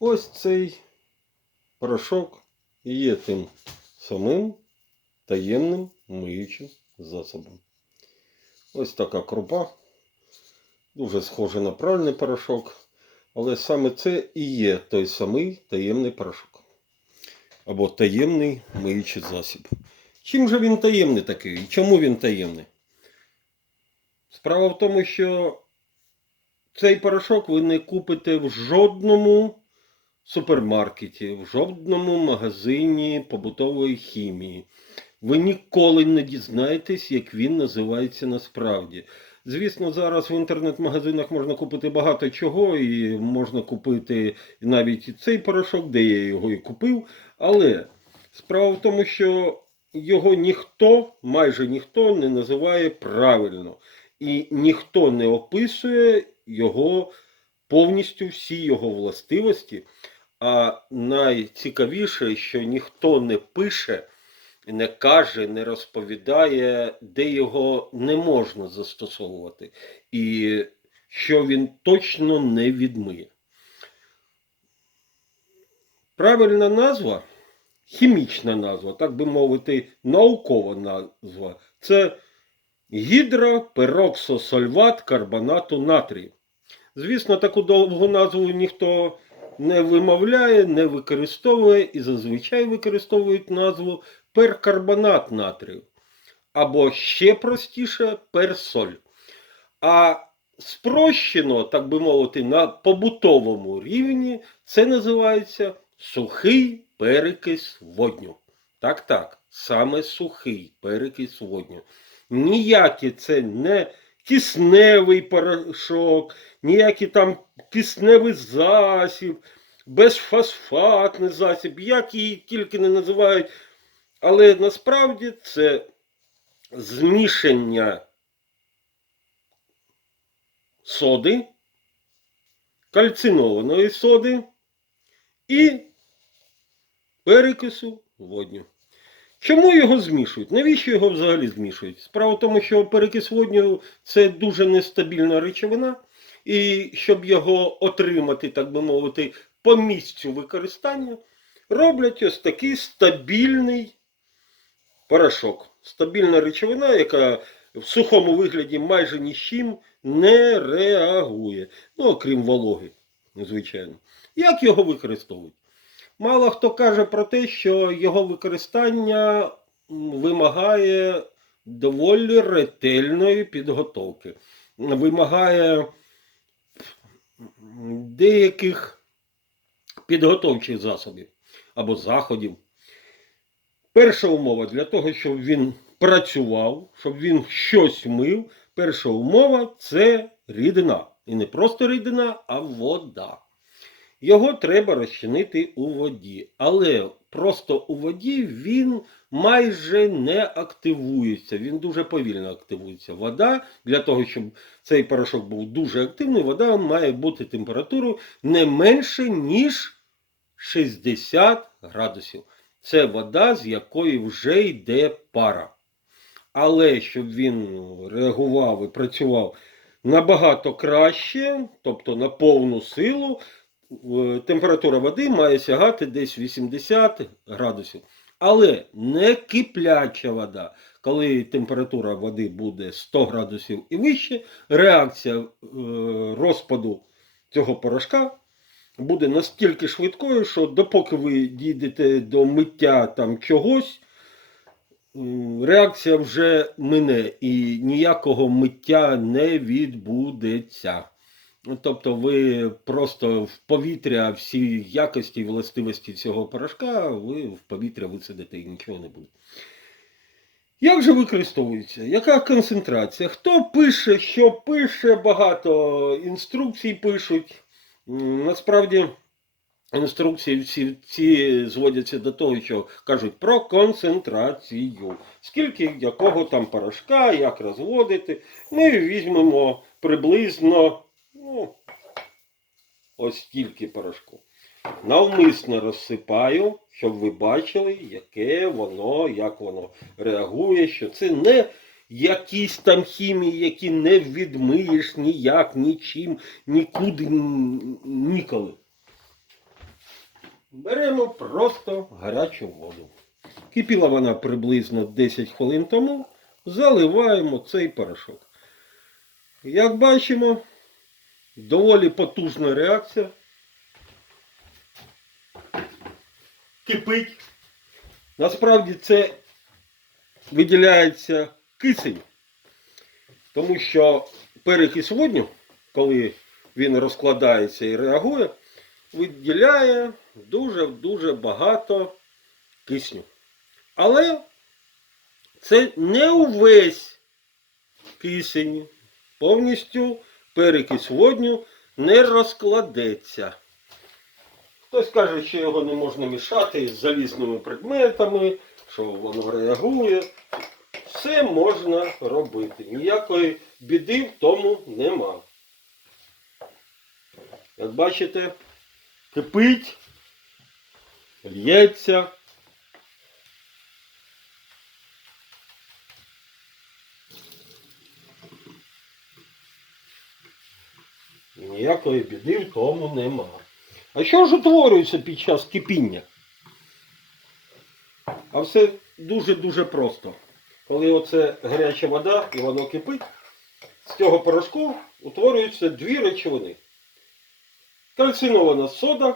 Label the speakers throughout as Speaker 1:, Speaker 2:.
Speaker 1: Ось цей порошок і є тим самим таємним миючим засобом. Ось така крупа. Дуже схожа на правильний порошок. Але саме це і є той самий таємний порошок. Або таємний миючий засіб. Чим же він таємний такий? І чому він таємний? Справа в тому, що цей порошок ви не купите в жодному супермаркеті, в жодному магазині побутової хімії. Ви ніколи не дізнаєтесь, як він називається насправді. Звісно, зараз в інтернет-магазинах можна купити багато чого, і можна купити навіть і цей порошок, де я його і купив. Але справа в тому, що його ніхто, майже ніхто не називає правильно. І ніхто не описує його повністю всі його властивості. А найцікавіше, що ніхто не пише, не каже, не розповідає, де його не можна застосовувати, і що він точно не відмиє. Правильна назва, хімічна назва, так би мовити, наукова назва це гідропероксосольват карбонату натрію. Звісно, таку довгу назву ніхто не вимовляє, не використовує і зазвичай використовують назву перкарбонат натрію. Або ще простіше персоль. А спрощено, так би мовити, на побутовому рівні це називається сухий перекис водню. Так, так, саме сухий перекис водню. Ніякий це не кисневий порошок, ніякий там кисневий засіб, безфосфатний засіб, як її тільки не називають. Але насправді це змішання соди, кальцинованої соди і перекису водню. Чому його змішують? Навіщо його взагалі змішують? Справа в тому, що перекис водню це дуже нестабільна речовина, і щоб його отримати, так би мовити, по місцю використання, роблять ось такий стабільний порошок. Стабільна речовина, яка в сухому вигляді майже ні з чим не реагує. Ну, окрім вологи, звичайно. Як його використовують? Мало хто каже про те, що його використання вимагає доволі ретельної підготовки. Вимагає деяких підготовчих засобів або заходів. Перша умова для того, щоб він працював, щоб він щось мив. Перша умова це рідина. І не просто рідина, а вода. Його треба розчинити у воді. Але просто у воді він майже не активується. Він дуже повільно активується. Вода, для того, щоб цей порошок був дуже активний, вода має бути температурою не менше, ніж 60 градусів. Це вода, з якої вже йде пара. Але щоб він реагував і працював набагато краще, тобто на повну силу, температура води має сягати десь 80 градусів. Але не кипляча вода. Коли температура води буде 100 градусів і вище, реакція е, розпаду цього порошка буде настільки швидкою, що допоки ви дійдете до миття там чогось, реакція вже мине і ніякого миття не відбудеться. Ну, Тобто ви просто в повітря всі якості і властивості цього порошка, ви в повітря висадите і нічого не буде. Як же використовується? Яка концентрація? Хто пише, що пише, багато інструкцій пишуть. Насправді інструкції всі, всі зводяться до того, що кажуть про концентрацію. Скільки якого там порошка, як розводити. Ми візьмемо приблизно ну, ось стільки порошку. Навмисно розсипаю, щоб ви бачили, яке воно, як воно реагує, що це не якісь там хімії, які не відмиєш ніяк, нічим, нікуди, ніколи. беремо просто гарячу воду. Кипіла вона приблизно 10 хвилин тому. Заливаємо цей порошок. Як бачимо, доволі потужна реакція. Кипить. Насправді це виділяється кисень, тому що перекис водню, коли він розкладається і реагує, виділяє дуже-дуже багато кисню. Але це не увесь кисень. Повністю перекис водню не розкладеться. Хтось каже, що його не можна мішати з залізними предметами, що воно реагує. Все можна робити. Ніякої біди в тому нема. Як бачите, кипить, лється. Ніякої біди в тому нема. А що ж утворюється під час кипіння? А все дуже-дуже просто. Коли оце гаряча вода і воно кипить, з цього порошку утворюються дві речовини. Кальцинована сода,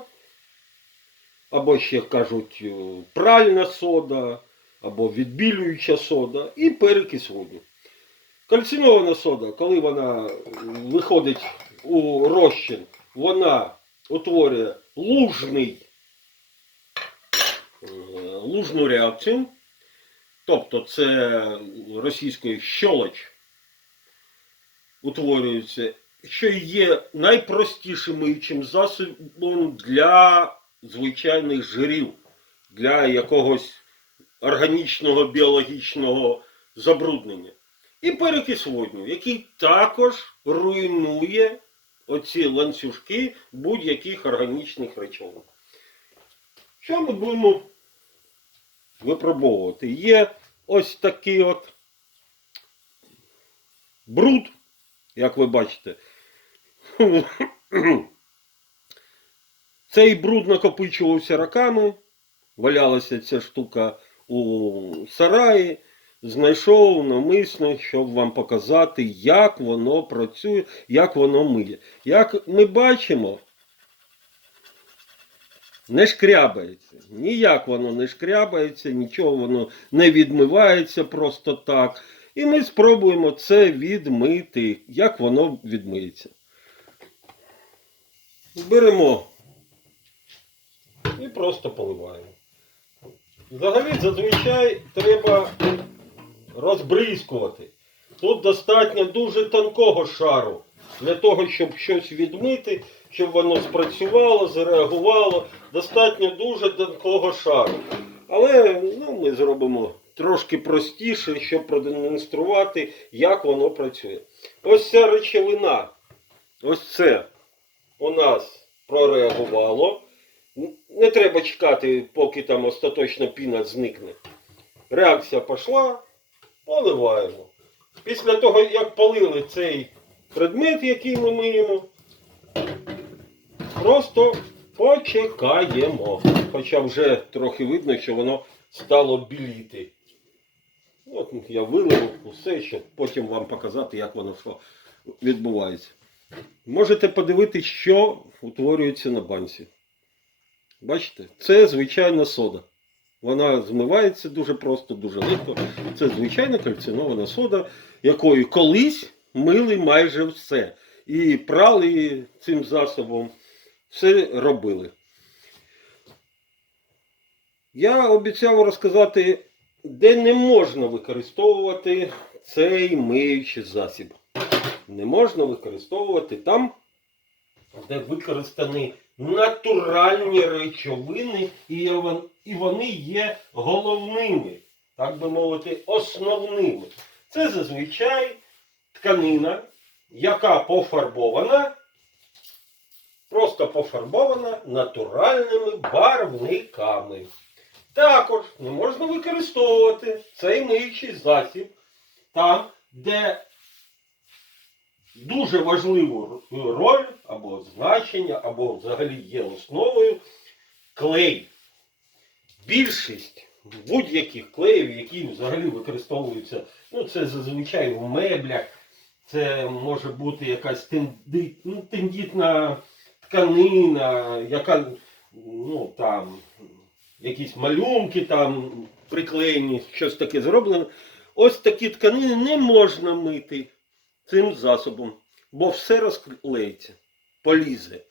Speaker 1: або ще кажуть е, пральна сода, або відбілююча сода і перекис водню. Кальцинована сода, коли вона виходить у розчин, вона утворює лужний, е, лужну реакцію. Тобто це російською щолоч утворюється, що є найпростішим миючим засобом для звичайних жирів, для якогось органічного біологічного забруднення. І перекис водню, який також руйнує оці ланцюжки будь-яких органічних речовин. Що ми будемо випробовувати? Є ось такий от бруд, як ви бачите. Цей бруд накопичувався роками, валялася ця штука у сараї. Знайшов навмисно, щоб вам показати, як воно працює, як воно миє. Як ми бачимо, не шкрябається. Ніяк воно не шкрябається, нічого воно не відмивається просто так. І ми спробуємо це відмити, як воно відмиється. Беремо і просто поливаємо. Взагалі, зазвичай треба розбризкувати. Тут достатньо дуже тонкого шару для того, щоб щось відмити, щоб воно спрацювало, зареагувало. Достатньо дуже тонкого шару. Але ну, ми зробимо трошки простіше, щоб продемонструвати, як воно працює. Ось ця речовина, ось це у нас прореагувало. Не треба чекати, поки там остаточно піна зникне. Реакція пішла, поливаємо. Після того, як полили цей предмет, який ми миємо, просто почекаємо. Хоча вже трохи видно, що воно стало біліти. От я вилив усе, щоб потім вам показати, як воно що відбувається. Можете подивитися, що утворюється на банці. Бачите, це звичайна сода. Вона змивається дуже просто, дуже легко. Це звичайна кальцинована сода, якою колись мили майже все. І прали цим засобом, все робили. Я обіцяв розказати, де не можна використовувати цей миючий засіб. Не можна використовувати там, де використані натуральні речовини, і вони є головними, так би мовити, основними. Це зазвичай тканина, яка пофарбована, просто пофарбована натуральними барвниками. Також не можна використовувати цей миючий засіб там, де дуже важливу роль або значення, або взагалі є основою клей. Більшість будь-яких клеїв, які взагалі використовуються, ну це зазвичай в меблях, це може бути якась тенди, ну, тендітна тканина, яка ну там якісь малюнки там приклеєні, щось таке зроблено. Ось такі тканини не можна мити цим засобом, бо все розклеїться, полізе.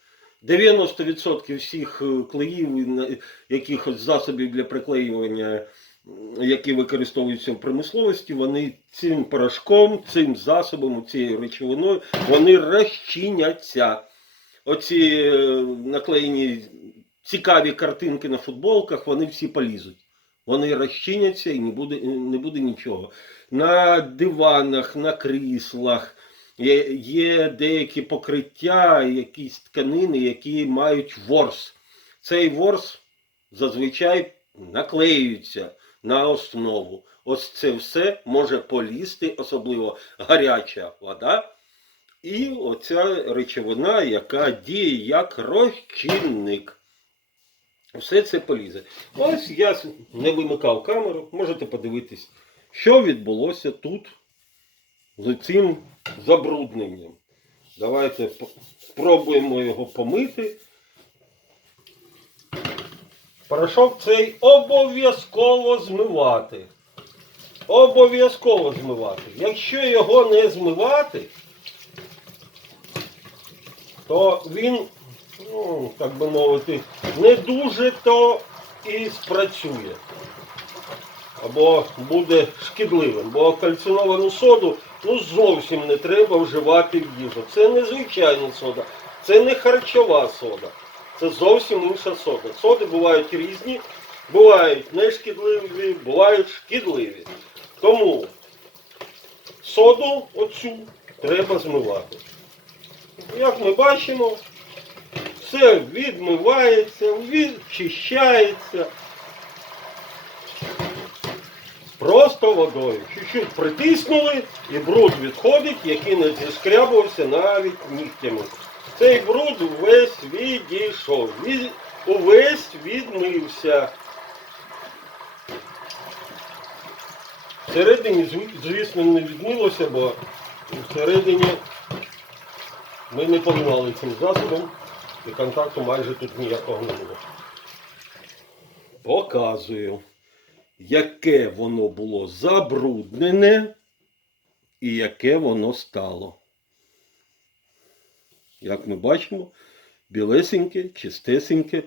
Speaker 1: 90% всіх е, клеїв, якихось засобів для приклеювання, які використовуються в промисловості, вони цим порошком, цим засобом, цією речовиною, вони розчиняться. Оці е, наклеєні цікаві картинки на футболках, вони всі полізуть. Вони розчиняться і не буде, не буде нічого. На диванах, на кріслах є, є деякі покриття, якісь тканини, які мають ворс. Цей ворс зазвичай наклеюється на основу. Ось це все може полізти, особливо гаряча вода. І оця речовина, яка діє як розчинник. Все це полізе. Ось я не вимикав камеру, можете подивитись, що відбулося тут з цим забрудненням. Давайте спробуємо його помити. Порошок цей обов'язково змивати. Обов'язково змивати. Якщо його не змивати, то він, ну, так би мовити, не дуже то і спрацює. Або буде шкідливим. Бо кальциновану соду ну, зовсім не треба вживати в їжу. Це не звичайна сода, це не харчова сода. Це зовсім інша сода. Соди бувають різні, бувають нешкідливі, бувають шкідливі. Тому соду оцю треба змивати. Як ми бачимо, все відмивається, відчищається. Просто водою. Чуть-чуть притиснули і бруд відходить, який не зішкрябувався навіть нігтями. Цей бруд увесь відійшов, від- увесь відмився. Всередині, звісно, не відмилося, бо всередині ми не поливали цим засобом і контакту майже тут ніякого не було. Показую, яке воно було забруднене і яке воно стало. Як ми бачимо, білесеньке, чистесеньке,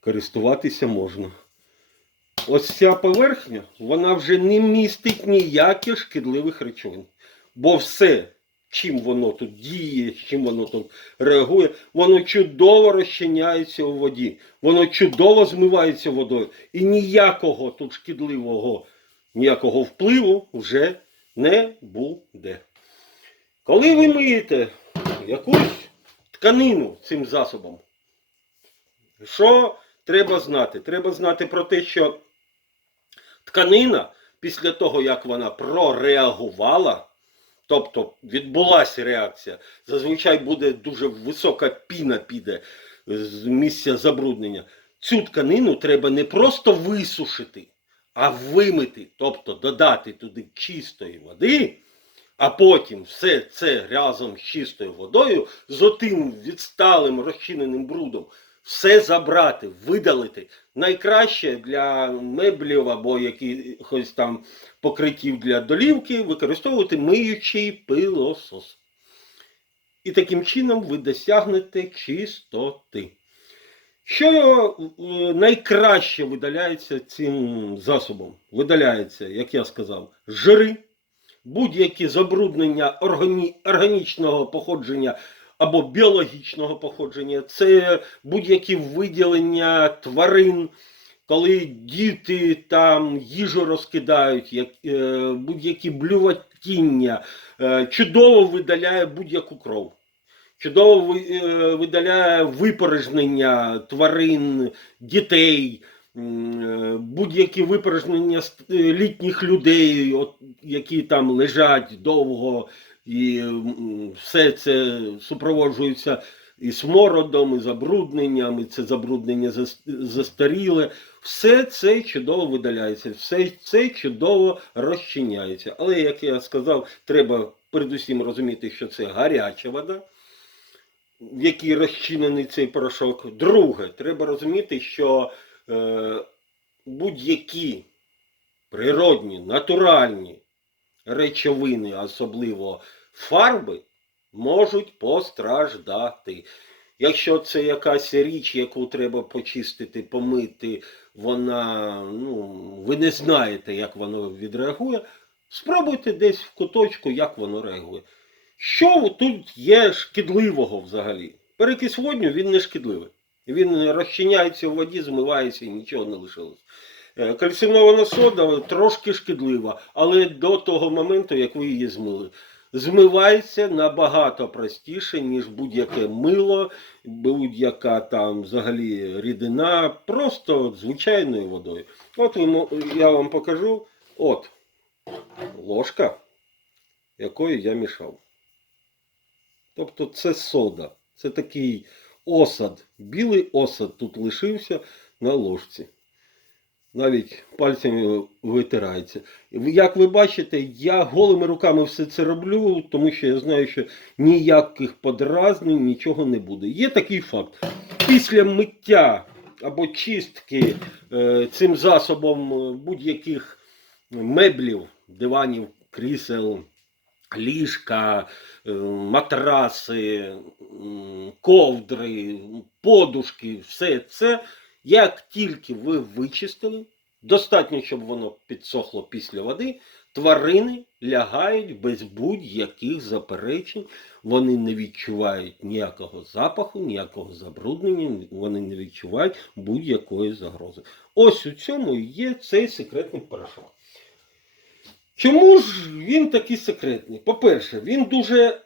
Speaker 1: користуватися можна. Ось ця поверхня, вона вже не містить ніяких шкідливих речовин. Бо все, чим воно тут діє, чим воно тут реагує, воно чудово розчиняється у воді, воно чудово змивається водою. І ніякого тут шкідливого, ніякого впливу вже не буде. Коли ви миєте якусь тканину цим засобом, що треба знати? Треба знати про те, що тканина після того, як вона прореагувала, тобто відбулася реакція, зазвичай буде дуже висока піна піде з місця забруднення. Цю тканину треба не просто висушити, а вимити, тобто додати туди чистої води, а потім все це разом з чистою водою, з отим відсталим розчиненим брудом, все забрати, видалити. Найкраще для меблів або якихось там покриттів для долівки використовувати миючий пилосос. І таким чином ви досягнете чистоти. Що е, найкраще видаляється цим засобом? Видаляється, як я сказав, жири, будь-які забруднення органі- органічного походження або біологічного походження, це будь-які виділення тварин, коли діти там їжу розкидають, е, будь-які блюватіння, е, чудово видаляє будь-яку кров. Чудово е, видаляє випорожнення тварин, дітей, будь-які випорожнення літніх людей, які там лежать довго, і все це супроводжується і смородом, і забрудненням, і це забруднення застаріле. Все це чудово видаляється, все це чудово розчиняється. Але, як я сказав, треба передусім розуміти, що це гаряча вода, в якій розчинений цей порошок. Друге, треба розуміти, що е, будь-які природні, натуральні речовини, особливо фарби, можуть постраждати. Якщо це якась річ, яку треба почистити, помити, вона, ну, ви не знаєте, як воно відреагує, спробуйте десь в куточку, як воно реагує. Що тут є шкідливого взагалі? Перекис водню він не шкідливий. Він розчиняється в воді, змивається і нічого не лишилось. Е, Кальцинована сода трошки шкідлива, але до того моменту, як ви її змили. Змивається набагато простіше, ніж будь-яке мило, будь-яка там взагалі рідина, просто звичайною водою. От я вам покажу. От ложка, якою я мішав. Тобто це сода. Це такий осад, білий осад тут лишився на ложці. Навіть пальцями витирається. Як ви бачите, я голими руками все це роблю, тому що я знаю, що ніяких подразнень, нічого не буде. Є такий факт. Після миття або чистки е, цим засобом е, будь-яких меблів, диванів, крісел, ліжка, е, матраси, ковдри, подушки, все це. Як тільки ви вичистили, достатньо, щоб воно підсохло після води, тварини лягають без будь-яких заперечень. Вони не відчувають ніякого запаху, ніякого забруднення, вони не відчувають будь-якої загрози. Ось у цьому є цей секретний порошок. Чому ж він такий секретний? По-перше, він дуже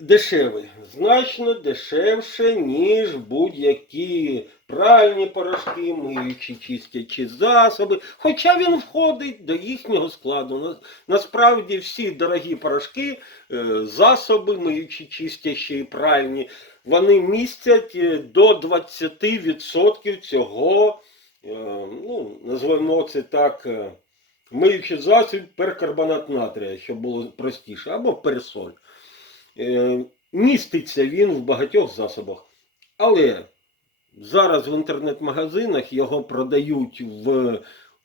Speaker 1: дешевий, значно дешевше, ніж будь-які пральні порошки, миючі чистячі засоби. Хоча він входить до їхнього складу. Насправді всі дорогі порошки, е, засоби, миючі чистячі, пральні, вони містять е, до 20% цього, е, ну, називаємо це так. Миючий засіб перкарбонат натрія, щоб було простіше, або персоль. Міститься він в багатьох засобах. Але зараз в інтернет-магазинах його продають в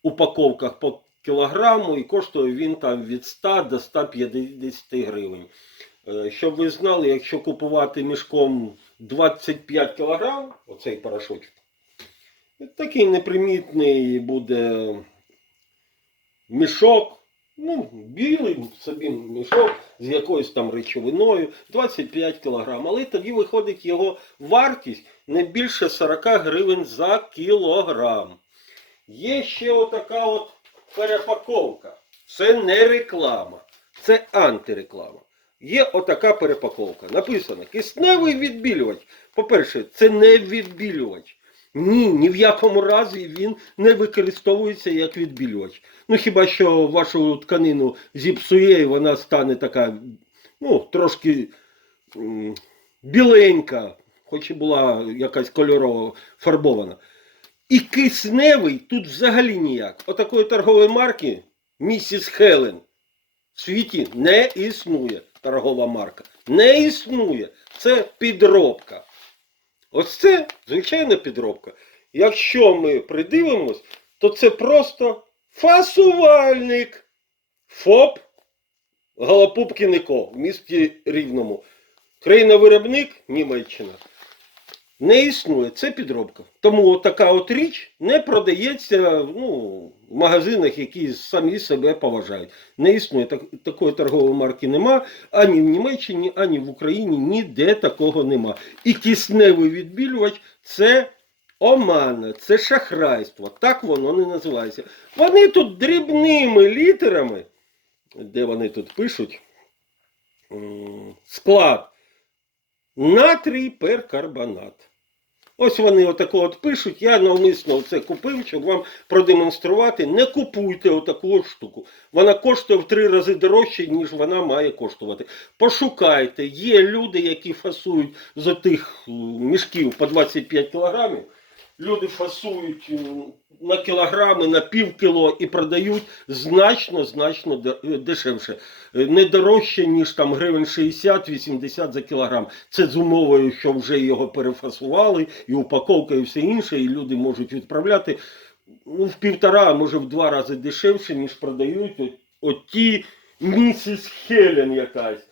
Speaker 1: упаковках по кілограму і коштує він там від 100 до 150 гривень. Е, Щоб ви знали, якщо купувати мішком 25 кілограм, оцей порошочок, такий непримітний буде мішок, ну, білий собі мішок з якоюсь там речовиною, 25 кг. Але тоді виходить його вартість не більше 40 гривень за кілограм. Є ще отака от перепаковка. Це не реклама, це антиреклама. Є отака перепаковка. Написано кисневий відбілювач. По-перше, це не відбілювач. Ні, ні в якому разі він не використовується як відбілювач. Ну хіба що вашу тканину зіпсує, і вона стане така, ну, трошки м, біленька, хоч і була якась кольорова фарбована. І кисневий тут взагалі ніяк. Отакої торгової марки місіс Хелен в світі не існує торгова марка. Не існує. Це підробка. Ось це звичайна підробка. Якщо ми придивимось, то це просто фасувальник. ФОП Голопупкінико в місті Рівному. Країна-виробник Німеччина. Не існує, це підробка. Тому така от річ не продається ну, в магазинах, які самі себе поважають. Не існує так, такої торгової марки нема ані в Німеччині, ані в Україні, ніде такого нема. І кисневий відбілювач це омана, це шахрайство. Так воно не називається. Вони тут дрібними літерами, де вони тут пишуть, склад натрій перкарбонат. Ось вони отако от пишуть. Я навмисно це купив, щоб вам продемонструвати. Не купуйте отаку от штуку. Вона коштує в три рази дорожче, ніж вона має коштувати. Пошукайте, є люди, які фасують з отих е, мішків по 25 кілограмів. Люди фасують е, на кілограми, на пів кіло і продають значно, значно е, дешевше. Е, Не дорожче, ніж там гривень 60-80 за кілограм. Це з умовою, що вже його перефасували, і упаковка, і все інше, і люди можуть відправляти ну, в півтора, може в два рази дешевше, ніж продають от, от ті місіс Хелен якась.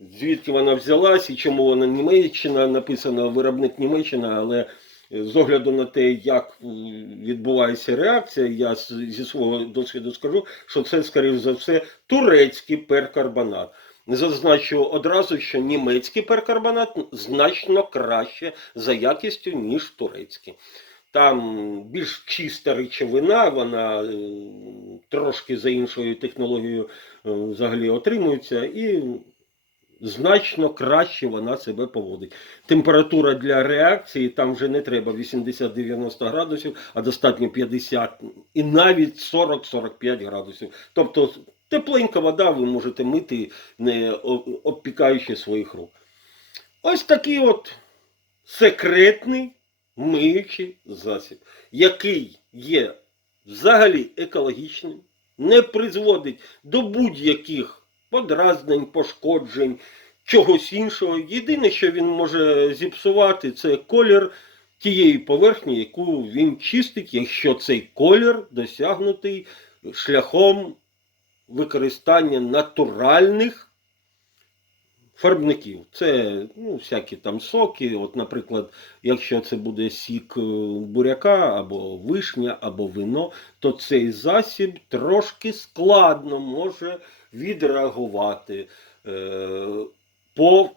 Speaker 1: Звідки вона взялась і чому вона Німеччина, написано виробник Німеччина, але з огляду на те, як відбувається реакція, я зі свого досвіду скажу, що це, скоріш за все, турецький перкарбонат. Зазначу одразу, що німецький перкарбонат значно краще за якістю, ніж турецький. Там більш чиста речовина, вона е, трошки за іншою технологією е, взагалі отримується, і значно краще вона себе поводить. Температура для реакції там вже не треба 80-90 градусів, а достатньо 50 і навіть 40-45 градусів. Тобто тепленька вода ви можете мити, не обпікаючи своїх рук. Ось такий от секретний миючий засіб, який є взагалі екологічним, не призводить до будь-яких подразнень, пошкоджень, чогось іншого. Єдине, що він може зіпсувати, це колір тієї поверхні, яку він чистить, якщо цей колір досягнутий шляхом використання натуральних фарбників. Це ну, всякі там соки. От, наприклад, якщо це буде сік е, буряка або вишня, або вино, то цей засіб трошки складно може відреагувати е, по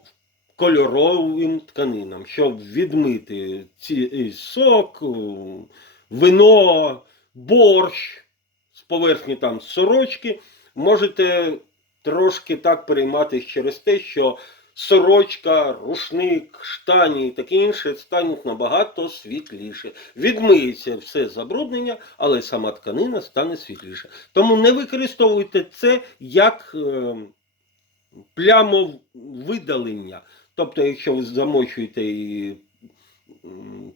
Speaker 1: кольоровим тканинам, щоб відмити ці, е, сок, е, вино, борщ з поверхні там сорочки, можете трошки так перейматися через те, що сорочка, рушник, штані і таке інше стануть набагато світліше. Відмиється все забруднення, але сама тканина стане світліше. Тому не використовуйте це як е, плямовидалення. Тобто, якщо ви замочуєте і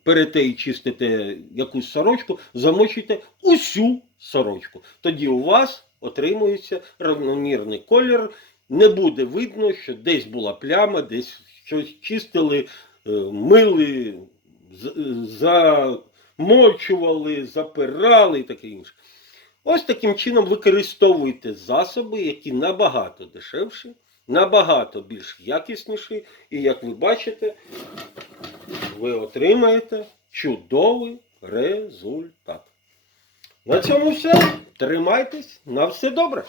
Speaker 1: перете і чистите якусь сорочку, замочуйте усю сорочку. Тоді у вас отримується рівномірний колір. Не буде видно, що десь була пляма, десь щось чистили, е, мили, з- замочували, запирали і таке інше. Ось таким чином використовуйте засоби, які набагато дешевші, набагато більш якісніші, і як ви бачите, ви отримаєте чудовий результат. На цьому все. Тримайтесь, на все добре.